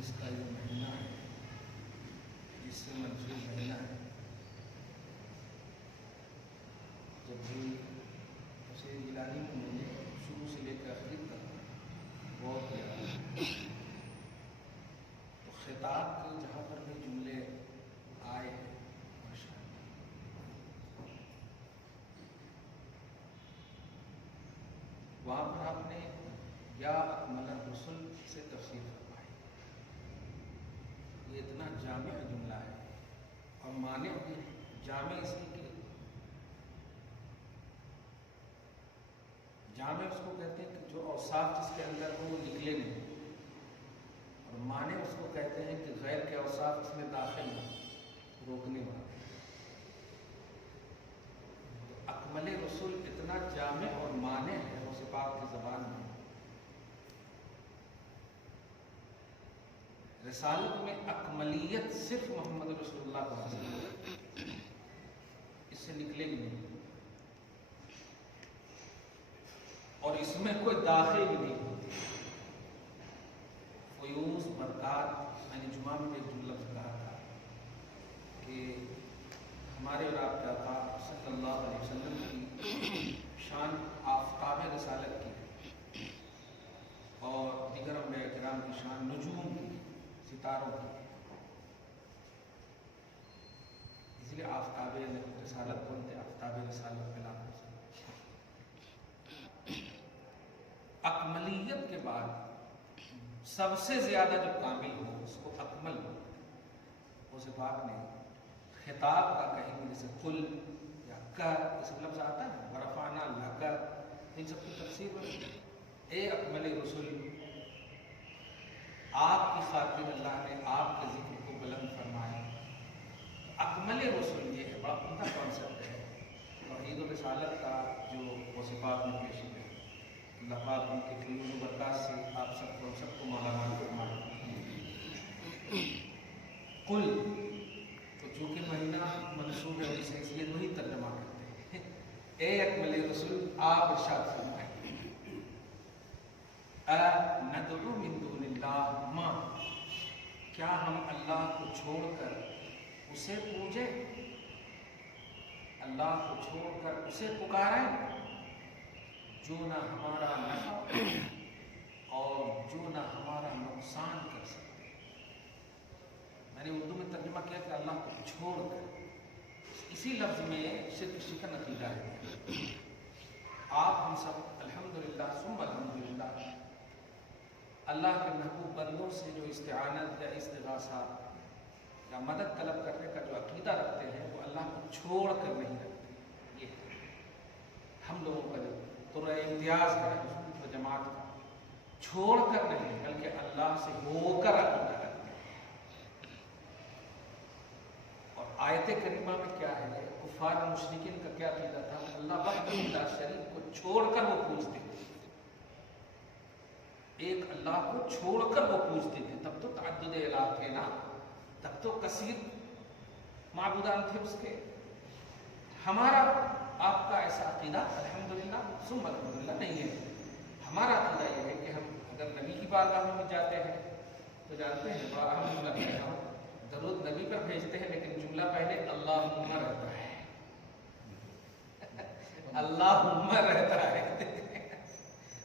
جس کا یہ مہینہ ہے، جس سے منسوب مہینہ ہے، جب بھی اسے گیلانی کو میں نے شروع سے لے کر آخر تک غور کیا تو خطاب کے جہاں پر بھی جملے آئے ہیں وہاں پر آپ نے یا اکمل الرسل سے تفسیر فرمائی. یہ اتنا جامع جملہ ہے اور معنی بھی جامع اس لیے کہ جامع اس کو کہتے ہیں کہ جو اوصاف جس کے اندر ہو وہ نکلے نہیں، اور معنی اس کو کہتے ہیں کہ غیر کے اوصاف اس میں داخل ہو، روکنے والا. اکمل رسول اتنا جامع اور معنی ہے اس پاک کی زبان میں. رسالت میں اکملیت صرف محمد رسول اللہ کو حاصل ہے، اس سے نکلے گی نہیں اور اس میں کوئی داخل بھی نہیں ہوتی. فیوز برکات یعنی جمعہ میں ایک جملہ کہا تھا کہ ہمارے اور آپ کے آقا صلی اللہ علیہ وسلم کی شان آفتاب رسالت کی اور دیگر انبیاء کرام کی شان نجوم کی، ستاروں کی. اس لیے آفتاب رسالت بولتے آفتاب رسالت پہ لانا. اکملیت کے بعد سب سے زیادہ جو کامل ہو اس کو اکمل ہو. اس پاک نے خطاب کا کہیں بھی جیسے قل یا کر یہ سب لفظ آتا ہے، ورفعنا لک، ان سب کی تفسیر میں اے اکمل رسول، آپ کی خاطر اللہ نے آپ کے ذکر کو بلند فرمایا. اکمل رسول یہ ہے بڑا عمدہ کانسیپٹ ہے توحید و رسالت کا جو وصفات میں پیش ہے. اللہ پاک ان کے فیوز و برکات سے آپ سب کو مالا مال فرمائے. قل تو چونکہ مہینہ منسوب ہے اسے اس لیے وہی ترجمہ کرتے ہیں. اے اکمل رسول آپ ارشاد فرمائیں ندعو من دون اللہ ما، کیا ہم اللہ کو چھوڑ کر اسے پوجیں، اللہ کو چھوڑ کر اسے پکاریں جو نہ ہمارا نفع اور جو نہ ہمارا نقصان کر سکتے. میں نے اردو میں ترجمہ کیا کہ اللہ کو چھوڑ کر، اسی لفظ میں شرک شکن عقیدہ ہے. آپ ہم سب الحمدللہ ثم الحمدللہ اللہ کے محبوب بندوں سے جو استعانت یا استغاثہ یا مدد طلب کرنے کا جو عقیدہ رکھتے ہیں وہ اللہ کو چھوڑ کر نہیں رکھتے. یہ ہم لوگوں کا جو تو امتیاز ہے و جماعت کا، چھوڑ کر نہیں بلکہ اللہ سے ہو کر عقیدہ رکھتے ہیں. اور آیت کریمہ میں کیا ہے، کفار مشرکین کا کیا عقیدہ تھا، اللہ وحدہ لا شریک کو چھوڑ کر وہ پوجتے تھے. ایک اللہ کو چھوڑ کر وہ پوجتے تھے. تب تو تعدد الہ تھے نا، تب تو کثیر معبودان تھے اس کے. ہمارا آپ کا ایسا عقیدہ الحمدللہ ثم الحمدللہ نہیں ہے. ہمارا عقیدہ یہ ہے کہ ہم اگر نبی کی بارگاہ میں جاتے ہیں تو جانتے ہیں بڑا اہم جملہ ہے، ہم درود نبی پر بھیجتے ہیں لیکن جملہ پہلے اللہم رہتا ہے. اللہم رہتا ہے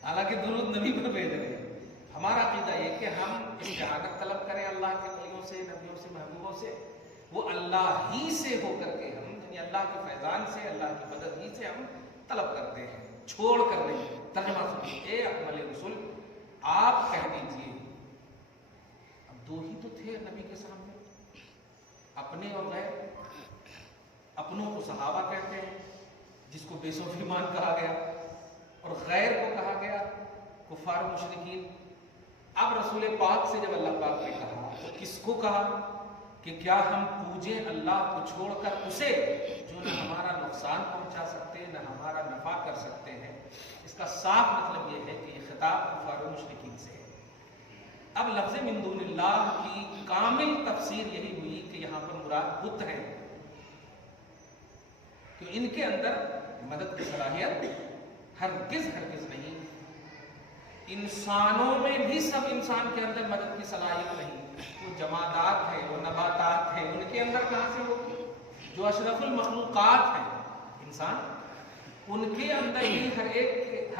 حالانکہ درود نبی پر بھیج رہے ہیں. ہمارا عقیدہ یہ کہ ہم استعانت طلب کریں اللہ کے ولیوں سے، نبیوں سے، محبوبوں سے، وہ اللہ ہی سے ہو کر کے ہم یعنی اللہ کے فیضان سے، اللہ کی مدد ہی سے ہم طلب کرتے ہیں، چھوڑ کر نہیں. ترجمہ سنیے، اے اکمل رسول آپ کہہ دیجیے. اب دو ہی تو تھے نبی کے سامنے، اپنے اور غیر. اپنوں کو صحابہ کہتے ہیں جس کو بے صوف ایمان کہا گیا، اور غیر کو کہا گیا کفار و مشرکین. اب رسول پاک سے جب اللہ پاک نے کہا تو کس کو کہا کہ کیا ہم پوجیں اللہ کو چھوڑ کر اسے جو نہ ہمارا نقصان پہنچا سکتے نہ ہمارا نفع کر سکتے ہیں. اس کا صاف مطلب یہ ہے کہ یہ خطاب کفار و مشرکین سے ہے. اب لفظ من دون اللہ کی کامل تفسیر یہی ہوئی کہ یہاں پر مراد بت ہیں کہ ان کے اندر مدد کی صلاحیت ہرگز نہیں. انسانوں میں بھی سب انسان کے اندر مدد کی صلاحیت نہیں. वो जमादात है, वो नबातात है, उनके अंदर कहाँ से होगी? जो अशरफुल मखलूकात है इंसान, उनके अंदर ही हर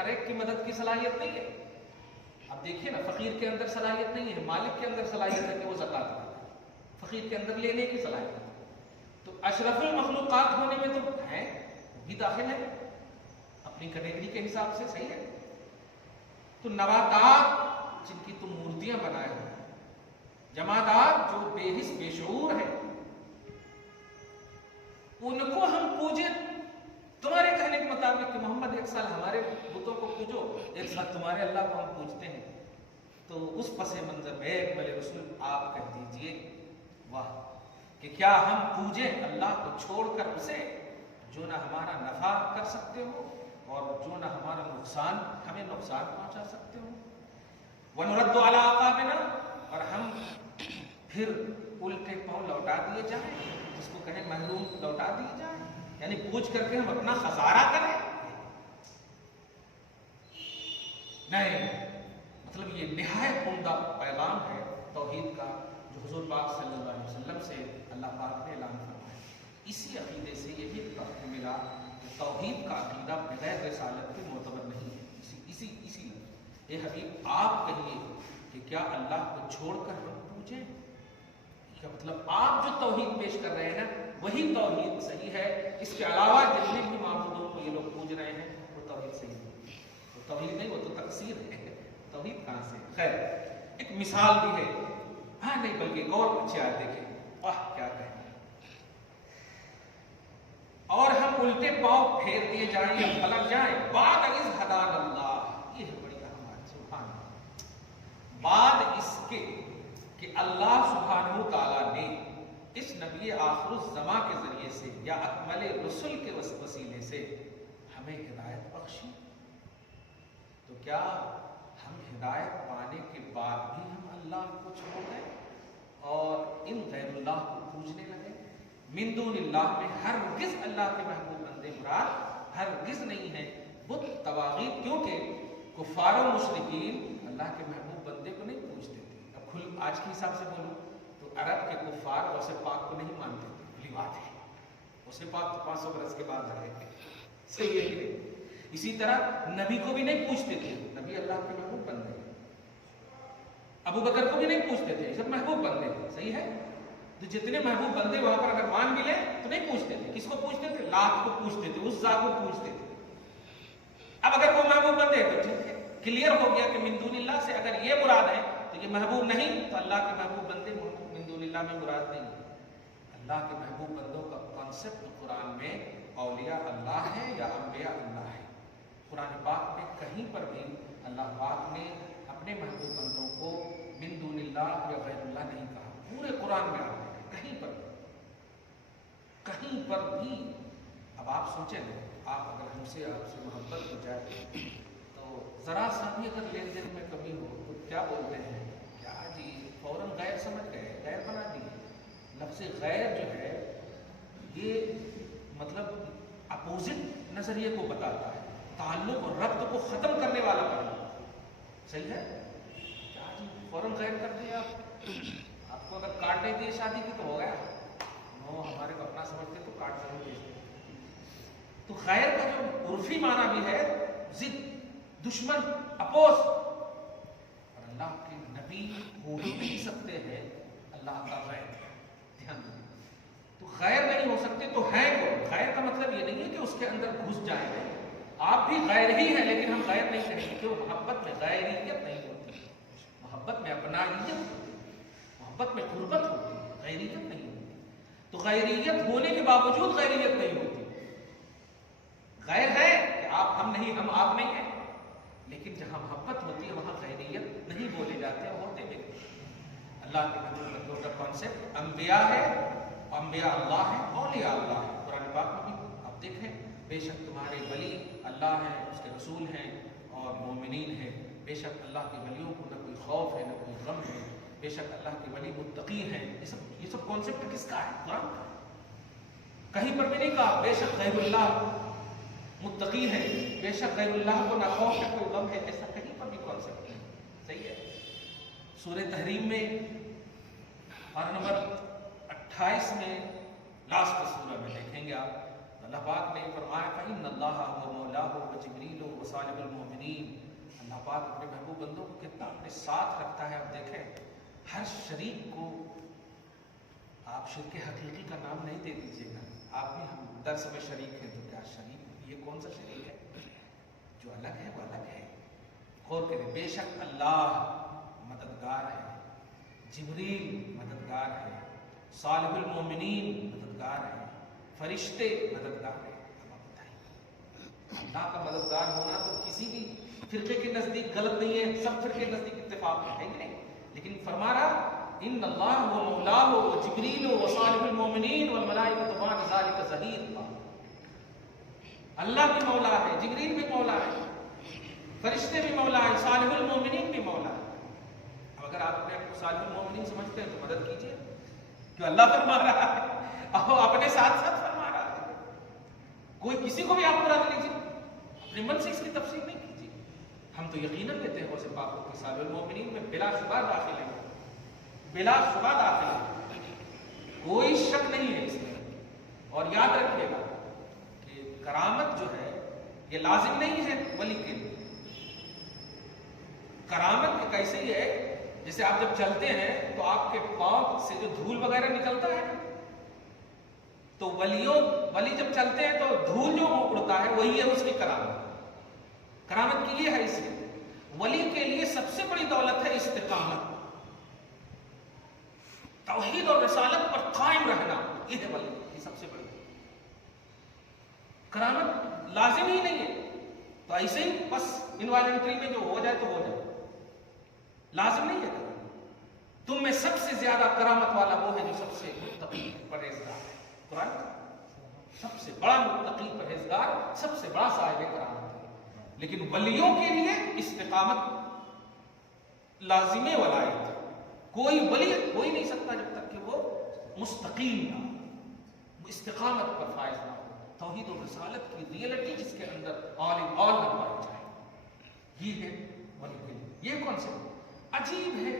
एक की मदद की सलाहियत नहीं है। अब देखिए ना, फकीर के अंदर सलाहियत नहीं है, मालिक के अंदर सलाहियत है कि वो ज़कात दे, फकीर के अंदर लेने की सलाहियत है। तो अशरफुल मखलूकात होने में तो है, भी दाखिल है अपनी कैटेगरी के हिसाब से, सही है। तो नबातात जिनकी तुम मूर्तियां बनाए हो, जमादात जो बेहिस बेशऊर है, उनको हम पूजे तुम्हारे कहने के मुताबिक कि मोहम्मद एक साल हमारे बुतों को पूजो, एक साल तुम्हारे अल्लाह को हम पूजते हैं, तो उस पसे मंजर में एक मेरे रसूल आप कह दीजिए वाह, कि क्या हम पूजे अल्लाह को छोड़कर उसे जो ना हमारा नफा कर सकते हो और जो ना हमारा नुकसान, हमें नुकसान पहुंचा सकते हो। वनुरद्दु अला अक़ाबिना, और हम फिर उल्टे पांव लौटा दिए जाए, जिसको कहें महरूम लौटा दिए जाए, यानी पूछ करके हम अपना खसारा करें। नहीं, मतलब ये निहायत उम्दा पैगाम है तौहीद का, जो हुजूर पाक सल्लल्लाहु अलैहि वसल्लम से अल्लाह पाक ने ऐलान फरमाया। इसी अकीदे से ये भी तर्क मिला कि तौहीद का अकीदा बगैर रिसालत के मोतबर नहीं है। इसी ये हबीब आप कहिए कि क्या अल्लाह को छोड़कर हम पूजें? क्या मतलब आप जो तौहीद पेश कर रहे हैं वही तौहीद सही है, इसके अलावा जितने भी माबूदों को ये लोग पूज रहे हैं वो तौहीद सही नहीं, वो तौहीद नहीं, वो तो तकसीर है। तौहीद कहाँ से? खैर एक मिसाल भी है, हाँ नहीं बल्कि एक और अच्छी आयत देखें, वाह क्या कहें, और हम उल्टे पांव फेर दिए जाएं या पलट जाएं बाद इज़ हदान अल्लाह, ये है बड़ी अहम बात, सुभान अल्लाह, बाद इसके कि अल्लाह सुब्हानहू तआला ने इस नबी आखिरुज़्ज़मा के जरिए से या अकमल रसूल के वसीले से हमें हिदायत बख्शी। तो क्या हम हिदायत पाने के बाद भी हम अल्लाह को छोड़ दें और इन गैरुल्लाह को पूजने लगे? मिन दूनिल्लाह में हरगिज़ अल्लाह के महबूब बंदे मुराद हरगिज़ नहीं है बुत तवागीत, क्योंकि कुफार और मुशरिकीन अल्लाह के महबूब बंदे को नहीं पूजते थे। अब खुल आज के हिसाब से बोलूं तो अरब के कुफार गौसे पाक को नहीं मानते थे, खुली बात है, गौसे पाक तो 500 बरस के बाद रहे थे, सही है कि नहीं? इसी तरह नबी को भी नहीं पूछते थे, नबी अल्लाह के महबूब बंदे, अबू बकर को भी नहीं पूछते थे, सब महबूब बंदे थे, सही है। तो जितने महबूब बंदे वहां पर अगर मान मिले तो नहीं पूछते थे, किसको पूछते थे? लात को पूछते थे, उस को पूछते थे। अब अगर वो महबूब बंदे तो ठीक है, क्लियर हो गया कि मिन दूनिल्लाह से अगर ये मुराद है तो ये महबूब नहीं, तो अल्लाह के महबूब बंदे मिन दूनिल्लाह में मुराद नहीं है। अल्लाह के महबूब बंदों का कॉन्सेप्ट कुरान में औलिया अल्लाह है या अंबिया अल्लाह है। कुरान पाक में कहीं पर भी अल्लाह पाक ने अपने महबूब बंदों को मिन दूनिल्लाह या गैरुल्लाह नहीं कहा, पूरे कुरान में आपने कहीं पर भी। अब आप सोचें ना, आप अगर हमसे आपसे मोहब्बत हो जाए तो ज़रा सा भी अगर लेन देन में कमी हो तो क्या बोलते हैं, क्या जी फौरन गैर समझ गए, गैर बना दिए। लफ्ज़ गैर जो है ये मतलब अपोजिट नज़रिए को बताता है, ताल्लुक़ और रब्त को ख़त्म करने वाला पहलू, सही है। क्या जी फौरन गैर कर दिया, आपको अगर कार्ड नहीं दिए शादी की तो हो गया, नो हमारे को अपना समझते तो कार्ड जरूर भेजते। तो खैर का जो उर्फी माना भी है जिद, दुश्मन, अपोज, और अल्लाह के नबी हो ही नहीं सकते हैं अल्लाह का गैर, ध्यान दें। तो गैर नहीं हो सकते तो है कौन? गैर का मतलब ये नहीं है कि उसके अंदर घुस जाए, आप भी गैर ही हैं लेकिन हम गैर नहीं कहेंगे, क्यों? मोहब्बत में गैरियत नहीं होती, मोहब्बत में अपनाइयत होती है, मोहब्बत में कुर्बत होती है, गैरियत नहीं होती। तो गैरियत होने के बावजूद गैरियत नहीं होती। गैर है कि आप हम नहीं, हम आप नहीं हैं, लेकिन जहां मोहब्बत होती है वहां गैरियत नहीं बोले जाते, होते हैं। अल्लाह के बंदों का कॉन्सेप्ट अंबिया है, अंबिया अल्लाह है, औलिया अल्लाह है। कुरान पाक में भी आप देखें, बेशक तुम्हारे वली अल्लाह है, उसके रसूल हैं और मोमिनीन हैं। बेशक अल्लाह के वलियों को न कोई खौफ है न कोई गम है, बेशक अल्लाह के वली मुत्तकी हैं। ये सब कॉन्सेप्ट किसका है? कुरान का। कहीं पर भी नहीं कहा बेशक गैरुल्लाह मुत्तकी है, बेशक गैरुल्लाह को ना खौफ है कोई गम है, ऐसा कहीं पर भी कॉन्सेप्ट नहीं, सही है। सूरह तहरीम में پارہ نمبر 28 میں لاسٹ سورہ میں دیکھیں گے آپ، اللہ پاک نے فرمایا فَإِنَّ اللَّهَ هُوَ مَوْلَاهُ وَجِبْرِيلُ وَصَالِحُ الْمُؤْمِنِينَ۔ اللہ پاک اپنے محبوب بندوں کو کتنا اپنے ساتھ رکھتا ہے۔ اب دیکھیں ہر شریک کو آپ شرک حقیقی کا نام نہیں دے دیجیے گا۔ آپ بھی ہم درس میں شریک ہیں تو کیا شریک یہ کون سا شریک ہے؟ جو الگ ہے وہ الگ ہے۔ غور کریں، بے شک اللہ مددگار ہے، جبریل مددگار ہے، صالح المومنین مددگار ہے، فرشتے مددگار ہیں۔ اب آپ بتائیں اللہ کا مددگار ہونا تو کسی بھی فرقے کے نزدیک غلط نہیں ہے، سب فرقے کے نزدیک اتفاق ہے کہ نہیں؟ لیکن فرما رہا ان اللہ و مولاہ و جبریل و صالح المومنین والملائکۃ بعد ذلک ظہیر۔ اللہ بھی مولا ہے، جبریل بھی مولا ہے، فرشتے بھی مولا ہے، صالح المومنین بھی مولا ہے۔ اب اگر آپ اپنے آپ کو صالح المومنین سمجھتے ہیں تو مدد کیجیے، کیوں اللہ فرما رہا ہے، اب اپنے ساتھ ساتھ فرما رہا ہے۔ کوئی کسی کو بھی آپ مراد لیجیے، اپنے من سے اس کی تفسیر نہیں کیجیے۔ ہم تو یقیناً لیتے ہیں غوث پاک کو کہ صالح المومنین میں بلا شبہ داخل ہے، بلا شبہ داخل ہے، کوئی شک نہیں ہے اس میں۔ اور یاد رکھیے گا کہ کرامت جو ہے یہ لازم نہیں ہے ولی کے لیے۔ کرامت ایک ایسے ہی ہے جیسے آپ جب چلتے ہیں تو آپ کے پاؤں سے جو دھول وغیرہ نکلتا ہے نا، تو ولی جب چلتے ہیں تو دھول جو اڑتا ہے وہی ہے اس کی کرامت۔ کرامت کی یہ حیثیت، ولی کے لیے سب سے بڑی دولت ہے استقامت، توحید اور رسالت پر قائم رہنا، یہ ہے ولی کی سب سے بڑی۔ کرامت لازم ہی نہیں ہے، تو ایسے ہی بس انوالنٹری میں جو ہو جائے تو ہو جائے، لازم نہیں ہے۔ تم میں سب سے زیادہ کرامت والا وہ ہے جو سب سے متقی پرہیزگار ہے۔ قرآن سب سے بڑا متقی پرہیزگار، سب سے بڑا صاحب کرامت ہے۔ لیکن ولیوں کے لیے استقامت لازم ولایت ہے۔ کوئی ولی ہو ہی نہیں سکتا جب تک کہ وہ مستقیم نہ ہو، استقامت پر فائز نہ ہو، توحید و رسالت کی ریئلٹی جس کے اندر آل ان آل نہ پائی جائے، یہ ہے ولی کے لیے۔ یہ کانسیپٹ عجیب ہے،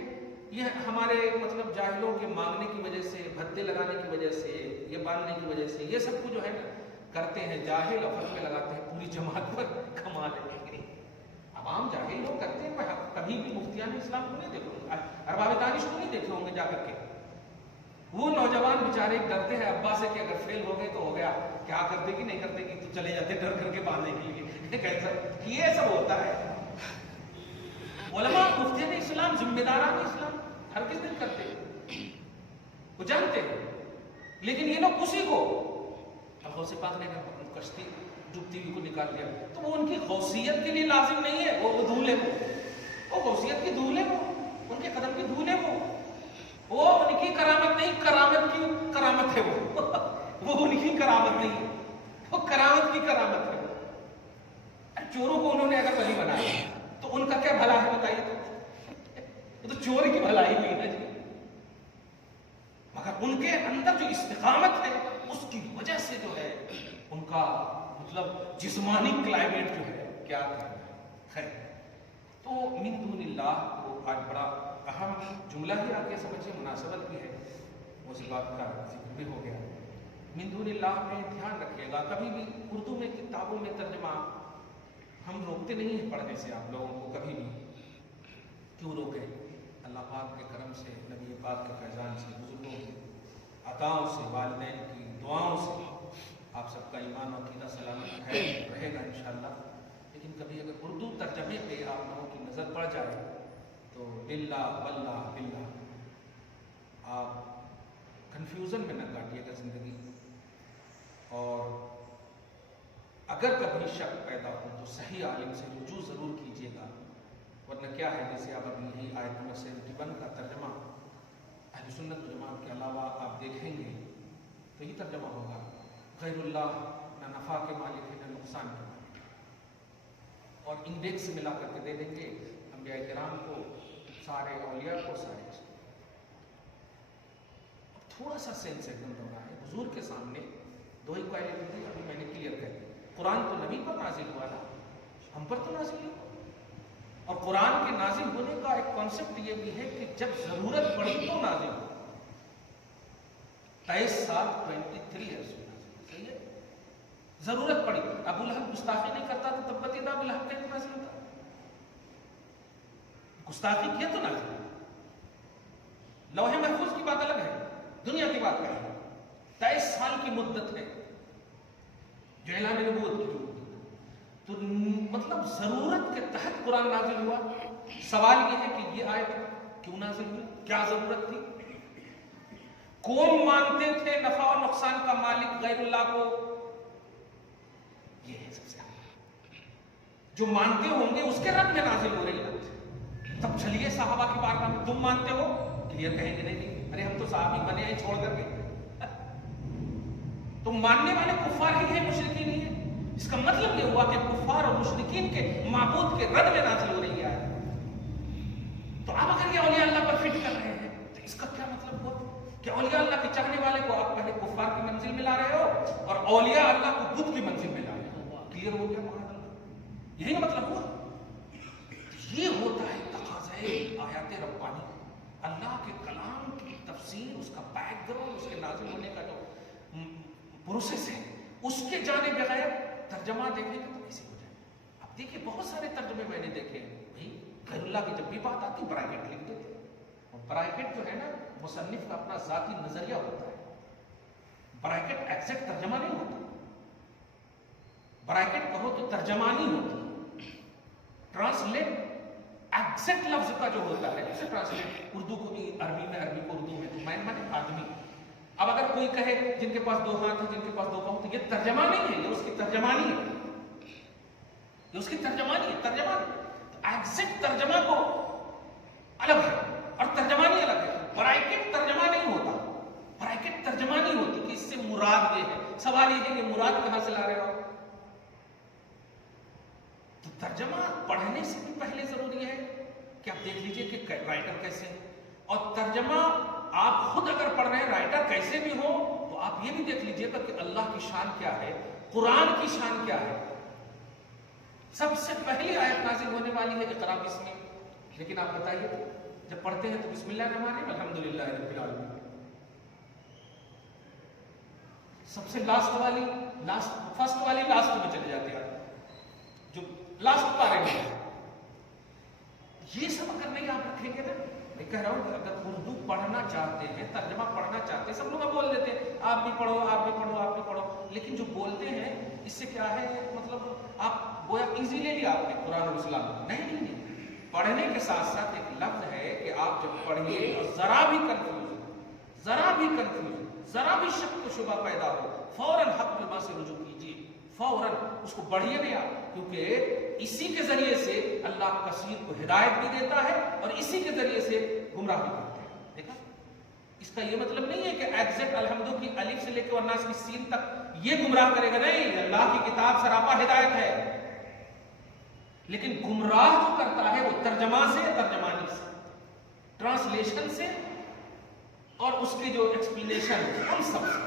یہ ہمارے مطلب جاہلوں کے مانگنے کی وجہ سے، بھتے لگانے کی وجہ سے، یہ باندھنے کی وجہ سے، یہ سب کو جو ہے نا کرتے ہیں جاہل، افراد میں لگاتے ہیں پوری جماعت پر کما لیتے ہیں۔ عوام جاہل لوگ کرتے ہیں، میں کبھی بھی مفتیان اسلام کو نہیں دیکھوں گا، ارباب دانش کو نہیں دیکھے ہوں گے جا کر کے۔ وہ نوجوان بیچارے ڈرتے ہیں ابا سے کہ اگر فیل ہو گئے تو ہو گیا، کیا کرتے کہ نہیں کرتے کہ تو چلے جاتے ڈر کر کے باندھنے کے لیے، کیسا یہ سب ہوتا ہے۔ علماء مفتیان اسلام، ذمہ داران اسلام ہر کس دن کرتے، وہ جانتے ہیں، لیکن یہ لوگ اسی کو، اب غوث پاک نے کشتی ڈوبتی ہوئی کو نکال لیا تو وہ ان کی غوثیت کے لیے لازم نہیں ہے، وہ دھول ہے، وہ غوثیت کی دھول ہے، وہ ان کے قدم کی دھول ہے، وہ ان کی کرامت نہیں، کرامت کی کرامت ہے، وہ ان کی کرامت نہیں ہے، وہ کرامت کی کرامت ہے۔ چوروں کو انہوں نے اگر ولی بنایا تو ان کا کیا بھلا ہے بتائیے، تو چور کی بھلائی ہوئی نا جی، مگر ان کے اندر جو استقامت ہے اس کی وجہ سے جو ہے ان کا مطلب جسمانی کلائمیٹ جو ہے کیا کہنا ہے۔ تو من دون اللہ کو آج بڑا اہم جملہ ہی آگے سمجھے، مناسبت بھی ہے، اس بات کا ذکر بھی ہو گیا۔ من دون اللہ میں دھیان رکھیے گا، کبھی بھی اردو میں کتابوں میں ترجمہ ہم روکتے نہیں ہیں پڑھنے سے آپ لوگوں کو، کبھی بھی کیوں روکے؟ اللہ پاک کے کرم سے، نبی پاک کے فیضان سے، بزرگوں کے عطاؤں سے، والدین کی دعاؤں سے آپ سب کا ایمان و عقیدہ سلامت ہے، رہے گا انشاءاللہ۔ لیکن کبھی اگر اردو ترجمے پہ آپ لوگوں کی نظر پڑ جائے تو باللہ واللہ باللہ آپ کنفیوژن میں نہ کاٹیے گا زندگی، اور اگر کبھی شک پیدا ہو تو صحیح عالم سے رجوع ضرور کیجیے گا، ورنہ کیا ہے جیسے آپ ابھی یہی آیت نمبر 71 کا ترجمہ اہل سنت و جماعت کے علاوہ آپ دیکھیں گے تو یہ ترجمہ ہوگا غیر اللہ نہ نفع کے مالک ہے نہ نقصان کے مالک، اور انڈیکس ملا کر کے دے دیں گے انبیاء کرام کو، سارے اولیاء کو، سارے تھوڑا سا سینس ایک دم رہا ہے حضور کے سامنے دو ہی کوالٹی تھی، ابھی میں نے کلیئر کر دی۔ قرآن تو نبی پر نازل ہوا نا، ہم پر تو نازل ہوا، اور قرآن کے نازل ہونے کا ایک کانسیپٹ یہ بھی ہے کہ جب ضرورت پڑی تو نازل ہو، 23 साल 23 ईयर्स सही है। जरूरत पड़ी, अबू लहब गुस्ताखी नहीं करता तो तब्बत यदा अबी लहब कैसे नाज़िल होता? गुस्ताखी किया तो नाज़िल। लौहे महफूज की बात अलग है, दुनिया की बात है। 23 साल की मुद्दत है जो ऐलान नबूवत की, तो मतलब जरूरत के तहत कुरान नाजिल हुआ। सवाल यह है कि ये आयत क्यों नाजिल हुई, क्या जरूरत थी? कौन मानते थे नफा और नुकसान का मालिक गैरुल्लाह को? ये है सबसे जो मानते होंगे उसके रब में नाजिल हो रही है। तब चलिए साहबा की बारगाह में, तुम मानते हो? क्लियर कहेंगे नहीं, अरे हम तो साहबी बने हैं छोड़ करके। तो मानने वाले कुफार ही है, मुशरिकीन ही है। इसका मतलब यह हुआ कि कुफार और मुशरिकीन के माबूद के रद में नाजिल हो रही है। तो आप अगर ये औलिया अल्लाह पर फिट कर रहे हैं तो इसका क्या मतलब हुआ कि औलिया अल्लाह के चाहने वाले को आप पहले कुफार की मंजिल में ला रहे हो और औलिया अल्लाह को बुद्ध की मंजिल में ला रहे हो। क्लियर हो गया? यही मतलब हुआ। ये होता है तकाज़े आयात रब्बानी, अल्लाह के कलाम की तफसीर, उसका बैकग्राउंड, उसके नाज़िल होने का जो प्रोसेस है, उसके जाने बगैर तर्जमा देखेंगे तो कैसे हो जाए। अब देखिए बहुत सारे तर्जमे मैंने देखे हैं, भाई गैरुल्लाह की जब भी बात आती ब्रैकेट लिख देते, और ब्रैकेट जो है ना मुसन्निफ का अपना जाती नजरिया होता है। ब्रैकेट एग्जैक्ट तर्जमा नहीं होता, ब्रैकेट कहो तो तर्जमानी होती है। ट्रांसलेट एग्जैक्ट लफ्ज का जो होता है, जैसे ट्रांसलेट उर्दू को अरबी में, अरबी को उर्दू में, तो मैन माने आदमी। अब अगर कोई कहे जिनके पास 2 हाथ है, जिनके पास 2 पाँव, तो ये तर्जमा नहीं है, ये उसकी तर्जमानी है, ये उसकी तर्जमानी है। तर्जमा एग्जैक्ट तर्जमा को अलग है और तर्जमानी अलग है। ब्रैकेट तर्जमा नहीं होता, ब्रैकेट तर्जमा नहीं होती कि इससे मुराद ये है। सवाल ये है कि मुराद कहां से ला रहे हो? तो तर्जमा पढ़ने से भी पहले जरूरी है कि आप देख लीजिए कि राइटर कैसे है, और तर्जमा आप खुद अगर पढ़ रहे हैं, राइटर कैसे भी हो, तो आप ये भी देख लीजिएगा कि अल्लाह की शान क्या है, कुरान की शान क्या है। सबसे पहली आयत नाज़िल होने वाली है इक़रा बिस्मी, लेकिन आप बताइए तो जब पढ़ते हैं तो बिस्मिल्लाहिर्रहमानिर्रहीम अल्हम्दुलिल्लाहि रब्बिल आलमीन। सबसे लास्ट वाली, फर्स्ट वाली लास्ट में चले जाते हैं, जो लास्ट पारे में। ये सब अगर नहीं आप रखेंगे ना, मैं कह रहा हूं कि अगर उर्दू पढ़ना चाहते हैं, तर्जमा पढ़ना चाहते हैं, सब लोग बोल देते हैं आप भी पढ़ो, आप भी पढ़ो, आप भी पढ़ो, लेकिन जो बोलते हैं इससे क्या है, मतलब आप गोया इजी ले लिया आपने कुरान और इस्लाम। नहीं, पढ़ने के साथ साथ एक लफ्ज है कि आप जब पढ़िए और जरा भी कंफ्यूज, जरा भी शक को शुबा पैदा हो, फौरन हक में से रुजू कीजिए, फौरन उसको बढ़िए नहीं आप, क्योंकि इसी के जरिए से अल्लाह कसीर को हिदायत भी देता है और इसी के जरिए से गुमराह भी करता है। देखा, इसका ये मतलब नहीं है कि एग्जैक्ट अलहम्दु की अलिफ से लेकर वन्नास की सीन तक ये गुमराह करेगा, नहीं, अल्लाह की किताब सरापा हिदायत है, लेकिन गुमराह जो करता है वो तर्जमा से, तर्जमानी से, ट्रांसलेशन से और उसके जो एक्सप्लेनेशन उन सब से,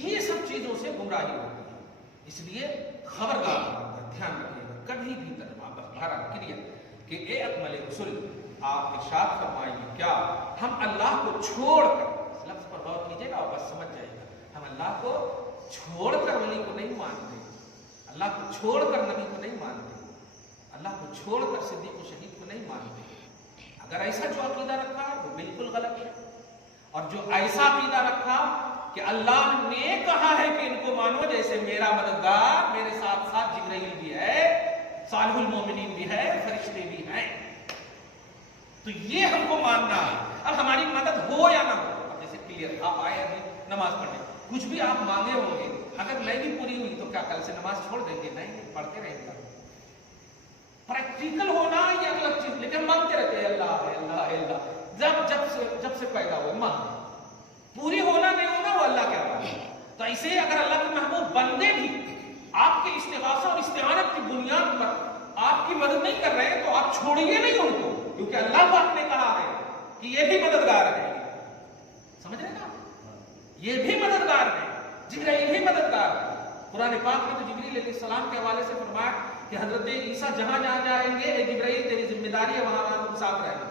ये सब चीजों से गुमराही होती है। इसलिए खबरदार ध्यान रखिएगा, कभी भी तर्जमा बहरा क्रिया कि ए अकमल रसूल, आप इरशाद फरमाइए क्या हम अल्लाह को छोड़कर, इस लफ्ज पर गौर कीजिएगा और बस समझ जाइएगा, हम अल्लाह को छोड़कर वली को नहीं मानते, अल्लाह को छोड़कर नबी को नहीं मानते, अल्लाह को छोड़कर सिद्दीक और शहीद को नहीं मानते। अगर ऐसा जो अकीदा रखा वो बिल्कुल गलत है, और जो ऐसा अकीदा रखा कि अल्लाह ने कहा है कि इनको मानो, जैसे मेरा मददगार मेरे साथ साथ जिब्राइल भी है, सालिहुल मोमिनीन भी है, फरिश्ते भी हैं, तो ये हमको मानना है। अब हमारी मदद हो या ना हो, अब जैसे क्लियर आप आए अभी नमाज पढ़ने, कुछ भी आप मांगे होंगे, अगर नहीं भी पूरी हुई तो क्या कल से नमाज छोड़ देंगे? नहीं, पढ़ते रहेंगे। प्रैक्टिकल होना ये अलग चीज, लेकिन मांगते रहते हैं अल्लाह अल्लाह अल्लाह, जब से पैदा हुए मांग, पूरी होना नहीं होना वो अल्लाह क्या बात है। तो ऐसे अगर अल्लाह के महबूब बंदे भी आपके इस्तिगासा और इस्तिआनत की बुनियाद पर आपकी मदद नहीं कर रहे हैं, तो आप छोड़िए नहीं उनको, क्योंकि अल्लाह पाक ने कहा है कि ये भी मददगार है। समझ रहे ना, ये भी मददगार है, जिब्राइल भी मददगार है। कुरान पाक में तो जिब्रील अलैहिस्सलाम के हवाले से फरमाया कि हजरत ईसा जहां जहां जाएंगे, ए जिब्राइल तेरी जिम्मेदारी है वहां तुम साथ रहना।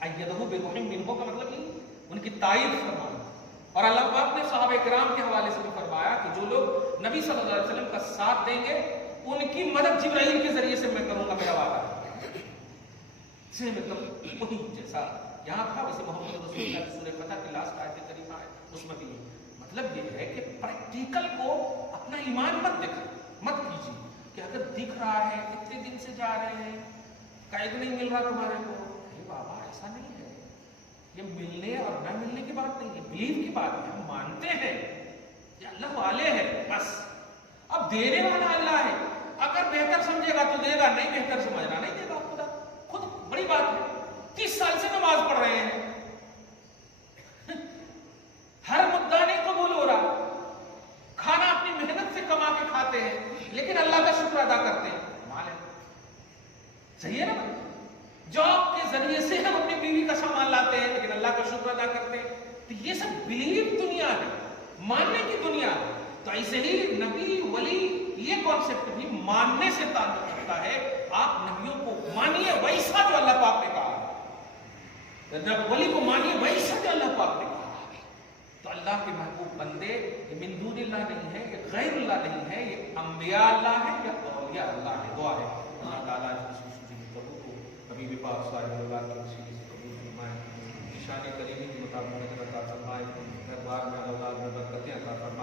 अय्यदहु बिरुहिम मिन्हु का मतलब नहीं ان کی تائید فرمانا. اور اللہ پاک نے صحابہ کرام کے حوالے سے بھی فرمایا کہ جو لوگ نبی صلی اللہ علیہ وسلم کا ساتھ دیں گے ان کی مدد جبرائیل کے ذریعے سے میں کروں گا, میرا وعدہ ہے. سے مطلب وہی جیسا یہاں تھا ویسے محمد رسول اللہ کی سورہ فتح کی لاسٹ آیت کریمہ ہے, اس میں بھی مطلب یہ ہے کہ پریکٹیکل کو اپنا ایمان مت کیجیے کہ اگر دکھ رہا ہے اتنے دن سے جا رہے ہیں قید نہیں مل رہا تمہارے کو, بابا ایسا نہیں ہے. یہ ملنے اور نہ ملنے کی بات نہیں ہے, بلیو کی بات ہے. ہم مانتے ہیں یہ اللہ والے ہیں بس. اب دینے والا اللہ ہے, اگر بہتر سمجھے گا تو دے گا, نہیں بہتر سمجھنا نہیں دے گا. خدا خود بڑی بات ہے. 30 سال سے نماز پڑھ رہے ہیں, ہر مدعا نہیں قبول ہو رہا, کھانا اپنی محنت سے کما کے کھاتے ہیں لیکن اللہ کا شکر ادا کرتے ہیں. مال ہے, صحیح ہے نا. جاب کے ذریعے سے ہم اپنی بیوی کا سامان لاتے ہیں لیکن اللہ کا شکر ادا کرتے ہیں. تو یہ سب بلیو دنیا ہے, ماننے کی دنیا ہے. تو ایسے ہی نبی ولی یہ کانسیپٹ بھی ماننے سے تعلق رکھتا ہے. آپ نبیوں کو مانیے ویسا جو اللہ پاک نے کہا ہے, ولی کو مانیے ویسا جو اللہ پاک نے کہا ہے. تو اللہ کے محبوب بندے یہ من دون اللہ نہیں ہے, یہ غیر اللہ نہیں ہے, یہ انبیاء اللہ ہے یا اولیاء اللہ ہے. دعا ہے اللہ تعالیٰ حبیب پاک صاحب اللہ کے وسیلے سے قبول فرمائے, شان کریمی کے مطابق عطا فرمائے, دربار میں اولاد میں برکتیں عطا فرمائے.